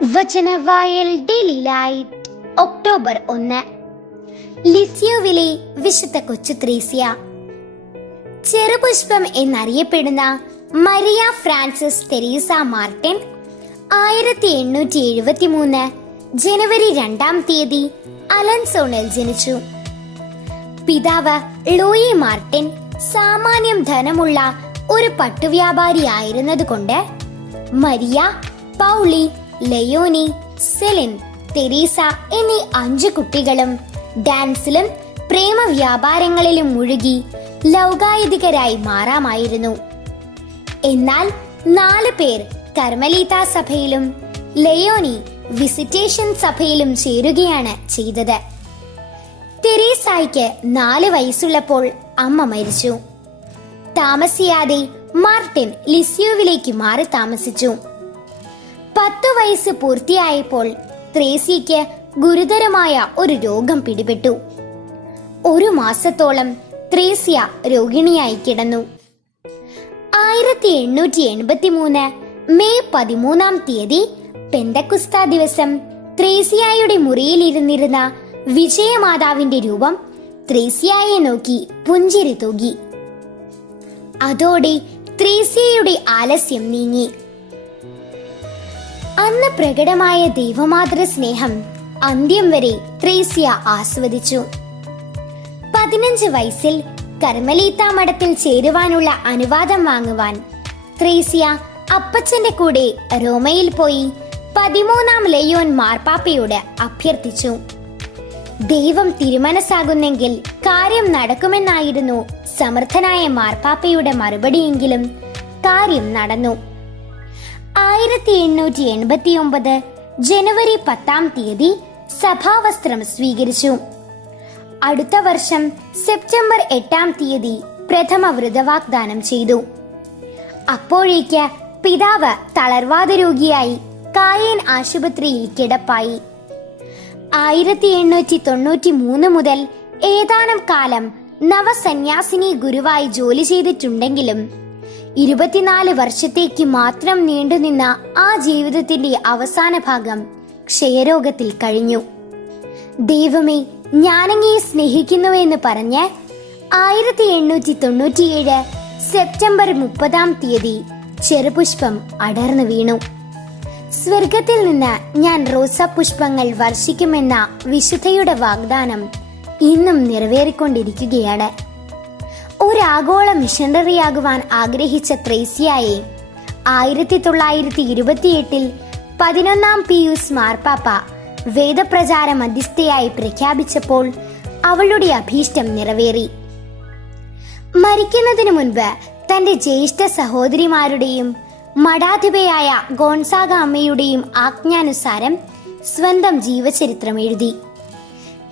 Vachanavayal daily light October 1. ലിസ്യോവിലെ വിശുദ്ധ കൊച്ചു ത്രേസ്യ. ചെറുപുഷ്പം എന്നറിയപ്പെടുന്ന മരിയ ഫ്രാൻസിസ് തെരേസ മാർട്ടിൻ 1873 ജനുവരി 2 അലൻസോണിൽ ജനിച്ചു. പിതാവ് ലൂയി മാർട്ടിൻ സാമാന്യം ധനമുള്ള ഒരു പട്ടുവ്യാപാരി ആയിരുന്നതുകൊണ്ട് മരിയ, പൗളി, ലയോനി, സെലിൻ, തെരേസ എന്നീ 5 കുട്ടികളും ഡാൻസിലും പ്രേമ വ്യാപാരങ്ങളിലും മുഴുകി ലൗകായുധികരായി മാറാമായിരുന്നു. എന്നാൽ 4 പേർ കർമ്മലീത്ത സഭയിലും ലയോനി വിസിറ്റേഷൻ സഭയിലും ചേരുകയാണ് ചെയ്തത്. തെരേസായ്ക്ക് 4 വയസ്സുള്ളപ്പോൾ അമ്മ മരിച്ചു. താമസിയാതെ മാർട്ടിൻ ലിസ്യോവിലേക്ക് മാറി താമസിച്ചു. 10 വയസ്സ് പൂർത്തിയായപ്പോൾ ത്രേസ്യയ്ക്ക് ഗുരുതരമായ ഒരു രോഗം പിടിപെട്ടു. 1 മാസത്തോളം ത്രേസ്യ രോഗിണിയായി കിടന്നു. 1883 മെയ് 13 പെന്തക്കുസ്ത ദിവസം ത്രേസ്യയുടെ മുറിയിലിരുന്നിരുന്ന വിജയമാതാവിന്റെ രൂപം ത്രേസ്യയെ നോക്കി പുഞ്ചിരി തൂകി. അതോടെ ത്രേസ്യയുടെ ആലസ്യം നീങ്ങി. അന്ന് പ്രകടമായ ദൈവമാതൃ സ്നേഹം അന്ത്യം വരെ ത്രേസ്യ ആസ്വദിച്ചു. 15 വയസ്സിൽ കർമ്മലീത്ത മഠത്തിൽ ചേരുവാനുള്ള അനുവാദം വാങ്ങുവാൻ ത്രേസ്യ അപ്പച്ചന്റെ കൂടെ റോമയിൽ പോയി 13ാം ലയോൻ മാർപ്പാപ്പയോട് അഭ്യർത്ഥിച്ചു. ദൈവം തിരുമനസ്സാകുന്നെങ്കിൽ കാര്യം നടക്കുമെന്നായിരുന്നു സമർത്ഥനായ മാർപ്പാപ്പയുടെ മറുപടിയെങ്കിലും കാര്യം നടന്നു. 1889 ജനുവരി 10 സഭാവസ്ത്രം സ്വീകരിച്ചു. അടുത്ത വർഷം സെപ്റ്റംബർ 8 പ്രഥമ വ്രതവാഗ്ദാനം ചെയ്തു. അപ്പോഴേക്ക് പിതാവ് തളർവാദ രോഗിയായി കായേൻ ആശുപത്രിയിൽ കിടപ്പായി. 1893 മുതൽ ഏതാനും കാലം നവസന്യാസിനി ഗുരുവായി ജോലി ചെയ്തിട്ടുണ്ടെങ്കിലും 24 വർഷത്തേക്ക് മാത്രം നീണ്ടുനിന്ന ആ ജീവിതത്തിന്റെ അവസാന ഭാഗം ക്ഷയരോഗത്തിൽ കഴിഞ്ഞു. ദൈവമേ, ഞാനങ്ങയെ സ്നേഹിക്കുന്നുവെന്ന് പറഞ്ഞ് 1897 സെപ്റ്റംബർ 30 ചെറുപുഷ്പം അടർന്നു വീണു. സ്വർഗത്തിൽ നിന്ന് ഞാൻ റോസാപുഷ്പങ്ങൾ വർഷിക്കുമെന്ന വിശുദ്ധയുടെ വാഗ്ദാനം ഇന്നും നിറവേറിക്കൊണ്ടിരിക്കുകയാണ്. ഒരാഗോള മിഷണറിയാകുവാൻ ആഗ്രഹിച്ച ത്രേസ്യയെ 1928 11ാം പിയൂസ് മാർപ്പാപ്പ വേദപ്രചാര മധ്യസ്ഥയായി പ്രഖ്യാപിച്ചപ്പോൾ അവളുടെ അഭീഷ്ടം നിറവേറി. മരിക്കുന്നതിനു മുൻപ് തന്റെ ജ്യേഷ്ഠ സഹോദരിമാരുടെയും മഠാധിപയായ ഗോൺസാഗ അമ്മയുടെയും ആജ്ഞാനുസാരം സ്വന്തം ജീവചരിത്രം എഴുതി.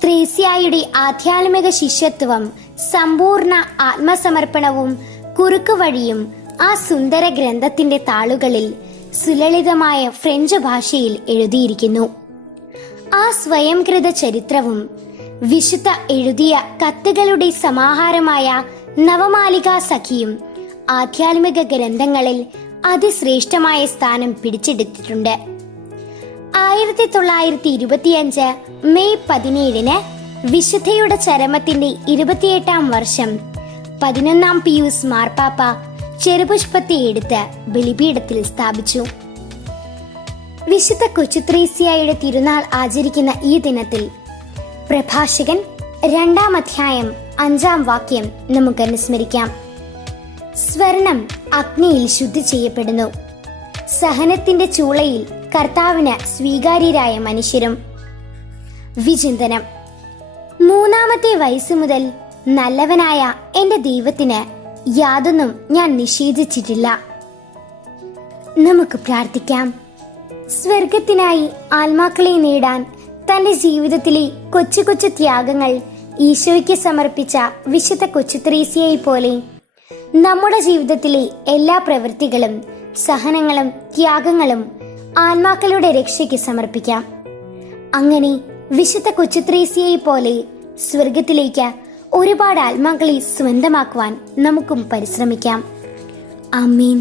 ത്രേസ്യയുടെ ആധ്യാത്മിക ശിഷ്യത്വം, സമ്പൂർണ്ണ ആത്മസമർപ്പണവും കുറുക്കുവഴിയും ആ സുന്ദര ഗ്രന്ഥത്തിന്റെ താളുകളിൽ സുലളിതമായ ഫ്രഞ്ച് ഭാഷയിൽ എഴുതിയിരിക്കുന്നു. ആ സ്വയംകൃത ചരിത്രവും വിശുദ്ധ എഴുതിയ കത്തുകളുടെ സമാഹാരമായ നവമാലികാ സഖിയും ആധ്യാത്മിക ഗ്രന്ഥങ്ങളിൽ അതിശ്രേഷ്ഠമായ സ്ഥാനം പിടിച്ചെടുത്തിട്ടുണ്ട്. 1925 മെയ് 17 വിശുദ്ധയുടെ ചരമത്തിന്റെ 28ാം വർഷം 11ാം പിയൂസ് മാർപ്പാപ്പ ചെറുപുഷ്പത്തെ എടുത്ത് ബലിപീഠത്തിൽ സ്ഥാപിച്ചു. വിശുദ്ധ കൊച്ചു ത്രേസ്യയുടെ തിരുനാൾ ആചരിക്കുന്ന ഈ ദിനത്തിൽ പ്രഭാഷകൻ 2-ാം അധ്യായം 5-ാം വാക്യം നമുക്ക് അനുസ്മരിക്കാം. സ്വർണം അഗ്നിയിൽ ശുദ്ധി ചെയ്യപ്പെടുന്നു, സഹനത്തിന്റെ ചൂളയിൽ കർത്താവിന് സ്വീകാര്യരായ മനുഷ്യരും. വിചിന്തനം: 3ാമത്തെ വയസ്സ് മുതൽ നല്ലവനായ എന്റെ ദൈവത്തിന് യാതൊന്നും ഞാൻ നിഷേധിച്ചിട്ടില്ല. നമുക്ക് പ്രാർത്ഥിക്കാം. സ്വർഗത്തിനായി ആത്മാക്കളെ നേടാൻ തന്റെ ജീവിതത്തിലെ കൊച്ചു കൊച്ചു ത്യാഗങ്ങൾ ഈശോയ്ക്ക് സമർപ്പിച്ച വിശുദ്ധ കൊച്ചു ത്രേസ്യയെ പോലെ നമ്മുടെ ജീവിതത്തിലെ എല്ലാ പ്രവൃത്തികളും സഹനങ്ങളും ത്യാഗങ്ങളും ആത്മാക്കളുടെ രക്ഷയ്ക്ക് സമർപ്പിക്കാം. അങ്ങനെ വിശുദ്ധ കൊച്ചു ത്രേസ്യയെ പോലെ സ്വർഗത്തിലേക്ക് ഒരുപാട് ആത്മാക്കളെ സ്വന്തമാക്കുവാൻ നമുക്കും പരിശ്രമിക്കാം. ആമേൻ.